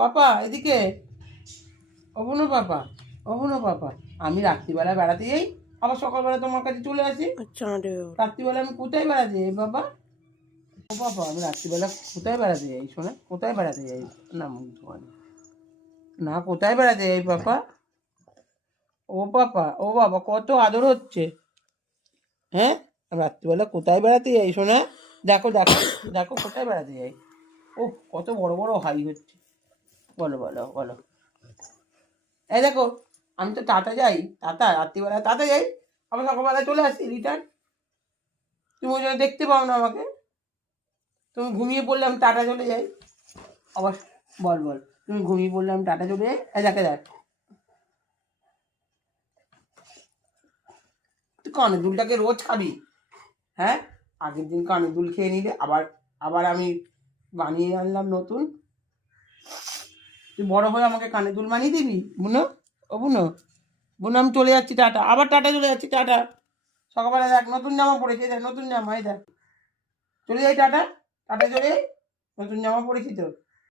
পাপা এদিকে, অবনো পাপা, অবনো পাপা, আমি রাত্রিবেলা বেড়াতে যাই, আবার সকালবেলা তোমার কাছে চলে আসি। রাত্রিবেলা আমি কোথায় বেড়াতে যাই বাবা? ও বাবা, আমি রাত্রিবেলা কোথায় বেড়াতে যাই শোনা? কোথায় বেড়াতে যাই? না না, কোথায় বেড়াতে যাই পাপা? ও পাপা, ও বাবা, কত আদর হচ্ছে। হ্যাঁ, রাত্রিবেলা কোথায় বেড়াতে যাই শোনা? দেখো দেখো দেখো, কোথায় বেড়াতে যাই? ও, কত বড় বড় হাই হচ্ছে। বলো বলো বলো। এই দেখো, আমি তো টাটা যাই, টাটা রাত্রিবেলা টাটা যাই, আবার সকালবেলা চলে আসি রিটার্ন। তুমি ওই জন্য দেখতে পাও না আমাকে। তুমি ঘুমিয়ে পড়লে আমি টাটা চলে যাই আবার। বল বল, তুমি ঘুমিয়ে পড়লে আমি টাটা চলে যাই। এই দেখে দেখ, তুই কানের দুলটাকে রোজ খাবি? হ্যাঁ, আগের দিন কানের দুল খেয়ে নিলে, আবার আবার আমি বানিয়ে আনলাম নতুন। তুই বড় হয়ে আমাকে কানের দুল বানিয়ে দিবি বুনো? ও বুনো, বুনো, আমি চলে যাচ্ছি টাটা, আবার টাটা চলে যাচ্ছি টাটা। সকালবেলা দেখ নতুন জামা পড়েছে, দেখ নতুন জামা, এই দেখ। চলে যাই টাটা, টাটা চলে যাই, নতুন জামা পড়েছি তো।